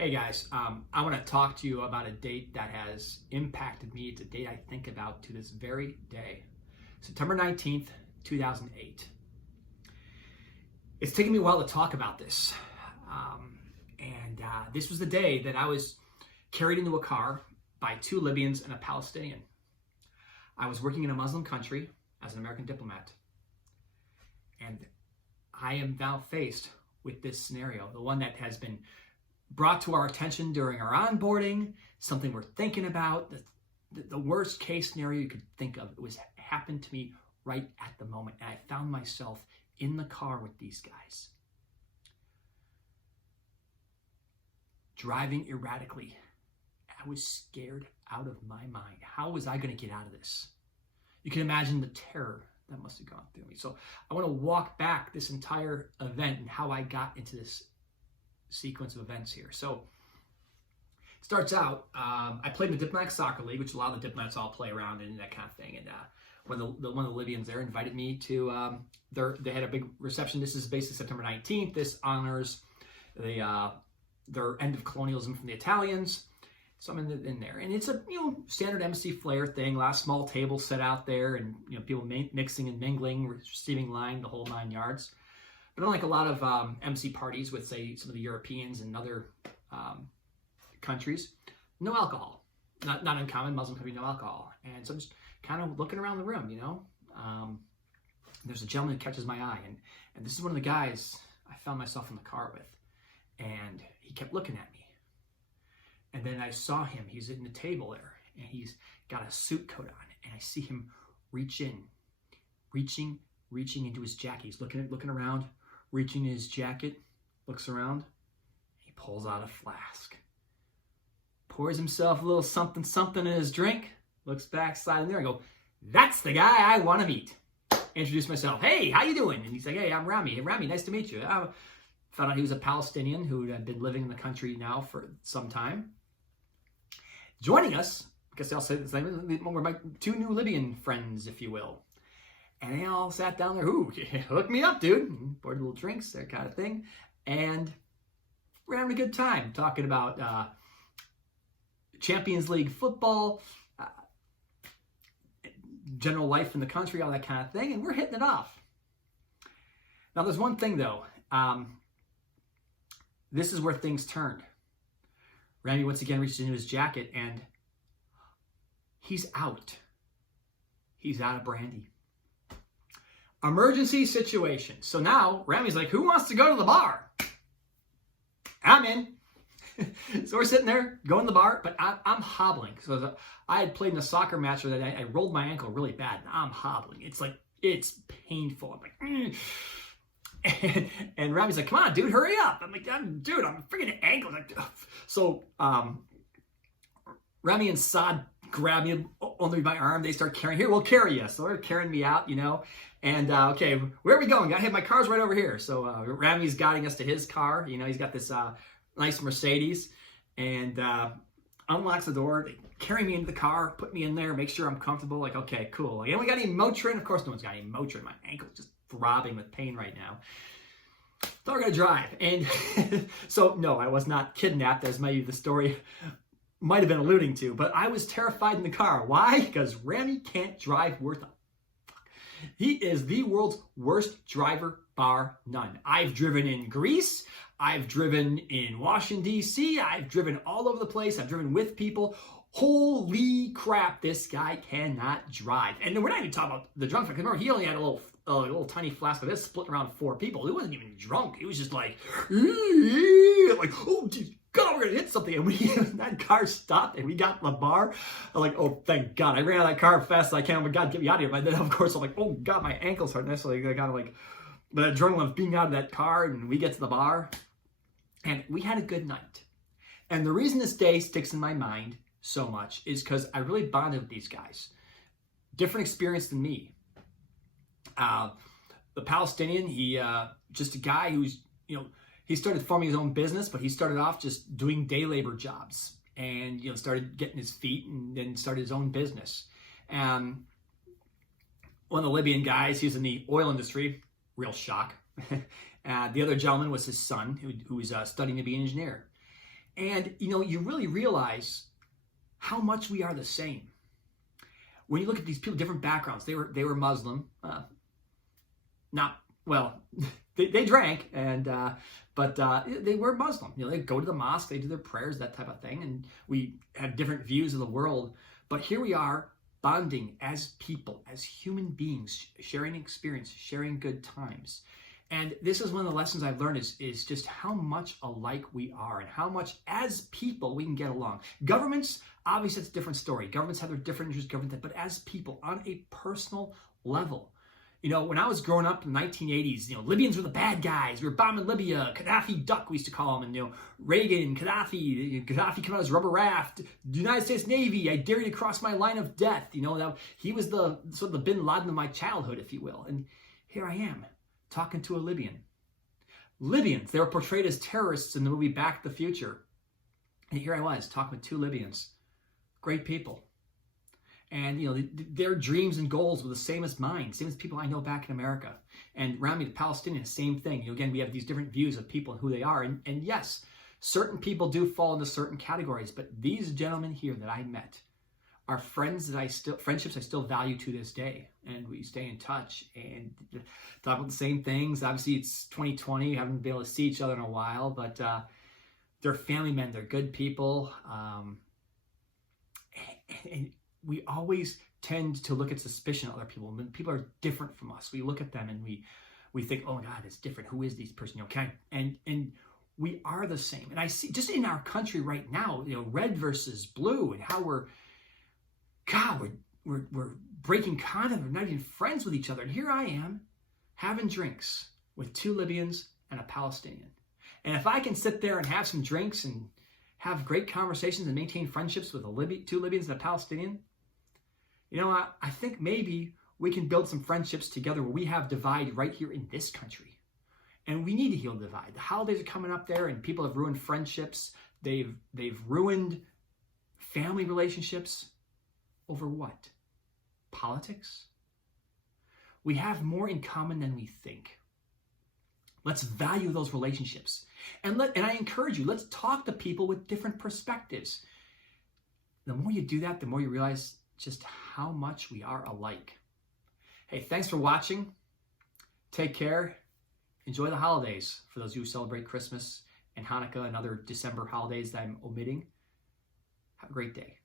Hey guys, I want to talk to you about a date that has impacted me. It's a date I think about to this very day. September 19th, 2008. It's taken me a while to talk about this. This was the day that I was carried into a car by two Libyans and a Palestinian. I was working in a Muslim country as an American diplomat. And I am now faced with this scenario, the one that has been brought to our attention during our onboarding, something we're thinking about, the worst case scenario you could think of. It happened to me right at the moment, and I found myself in the car with these guys, driving erratically. I was scared out of my mind. How was I going to get out of this? You can imagine the terror that must have gone through me. So I want to walk back this entire event and how I got into this sequence of events here. So it starts out, I played in the Diplomatic Soccer League, which a lot of the diplomats all play around in, that kind of thing. And one of the Libyans there invited me to, they had a big reception. This is basically September 19th. This honors their end of colonialism from the Italians. So I'm in there, and it's a standard embassy flair thing. A lot of small tables set out there, and people mixing and mingling, receiving line, the whole 9 yards. But unlike a lot of embassy parties with, say, some of the Europeans and other countries, no alcohol. Not uncommon. Muslim country, no alcohol. And so I'm just kind of looking around the room. There's a gentleman who catches my eye, and this is one of the guys I found myself in the car with, and he kept looking at me. And then I saw him, he's in the table there, and he's got a suit coat on, and I see him reaching into his jacket. He's looking around, reaching in his jacket, looks around, he pulls out a flask, pours himself a little something in his drink, looks back, slide in there, and go, "That's the guy I want to meet." Introduce myself. "Hey, how you doing?" And he's like, "Hey, I'm Rami. Hey, Rami, nice to meet you." I found out he was a Palestinian who had been living in the country now for some time. Joining us, I guess I'll say this name, were my two new Libyan friends, if you will. And they all sat down there, hook me up, dude. Poured little drinks, that kind of thing. And we're having a good time talking about Champions League football, general life in the country, all that kind of thing. And we're hitting it off. Now, there's one thing, though. This is where things turned. Rami once again reaches into his jacket, and he's out. He's out of brandy. Emergency situation. So now Rami's like, "Who wants to go to the bar?" I'm in. So we're sitting there going to the bar, but I'm hobbling. So I had played in a soccer match where I rolled my ankle really bad, and I'm hobbling. It's painful. I'm like, And Rami's like, "Come on, dude, hurry up." I'm like, "Dude, I'm freaking ankle." So Rami and Saad grab me under my arm. They start carrying. "Here, we'll carry you." So they're carrying me out, And okay, where are we going? My car's right over here. So Rami's guiding us to his car. He's got this nice Mercedes, and unlocks the door. They carry me into the car, put me in there, make sure I'm comfortable. Like, okay, cool. Like, we got any Motrin? Of course, no one's got any Motrin. My ankle's just throbbing with pain right now. Thought we're gonna drive, and so no, I was not kidnapped, as maybe the story might have been alluding to. But I was terrified in the car. Why? Because Rami can't drive worth a fuck. He is the world's worst driver, bar none. I've driven in Greece. I've driven in Washington, D.C. I've driven all over the place. I've driven with people. Holy crap, this guy cannot drive. And we're not even talking about the drunk factor. Remember, he only had a little tiny flask of this split around 4 people. He wasn't even drunk. He was just like, "Oh, geez, God, we're going to hit something." And that car stopped, and we got to the bar. I'm like, "Oh, thank God. I ran out of that car as fast as I can. Oh, my God, get me out of here." But then, of course, I'm like, "Oh, God, my ankle's hurting." So I got the adrenaline of being out of that car, and we get to the bar. And we had a good night. And the reason this day sticks in my mind so much is because I really bonded with these guys. Different experience than me. The Palestinian, he just a guy who's, he started forming his own business, but he started off just doing day labor jobs and, started getting his feet and then started his own business. One of the Libyan guys, he was in the oil industry, real shock. The other gentleman was his son, who was studying to be an engineer. And, you know, you really realize how much we are the same. When you look at these people, different backgrounds, they were Muslim, they drank, but they were Muslim. You know, they go to the mosque, they do their prayers, that type of thing, and we have different views of the world. But here we are, bonding as people, as human beings, sharing experience, sharing good times. And this is one of the lessons I've learned is just how much alike we are and how much as people we can get along. Governments, obviously it's a different story. Governments have their different interests, but as people on a personal level. You know, when I was growing up in the 1980s, you know, Libyans were the bad guys. We were bombing Libya. Gaddafi duck, we used to call him. And, you know, Reagan, Gaddafi coming out his rubber raft. The United States Navy, I dare you to cross my line of death. You know, he was the sort of the bin Laden of my childhood, if you will. And here I am, talking to a Libyan. Libyans, they were portrayed as terrorists in the movie Back to the Future. And here I was, talking with two Libyans. Great people. And, you know, their dreams and goals were the same as mine, same as people I know back in America. And around me, the Palestinians, same thing. You know, again, we have these different views of people and who they are. And yes, certain people do fall into certain categories, but these gentlemen here that I met are friendships I still value to this day. And we stay in touch and talk about the same things. Obviously, it's 2020. We haven't been able to see each other in a while, but they're family men. They're good people. And we always tend to look at suspicion of other people. When people are different from us, we look at them and we think, oh God, it's different. Who is this person? You know, and we are the same. And I see just in our country right now, you know, red versus blue, and how we're breaking contact. We're not even friends with each other. And here I am having drinks with two Libyans and a Palestinian. And if I can sit there and have some drinks and have great conversations and maintain friendships with two Libyans and a Palestinian, you know, I think maybe we can build some friendships together where we have divide right here in this country. And we need to heal the divide. The holidays are coming up there, and people have ruined friendships. They've ruined family relationships. Over what? Politics? We have more in common than we think. Let's value those relationships. And I encourage you, let's talk to people with different perspectives. The more you do that, the more you realize just how much we are alike. Hey, thanks for watching. Take care. Enjoy the holidays for those who celebrate Christmas and Hanukkah and other December holidays that I'm omitting. Have a great day.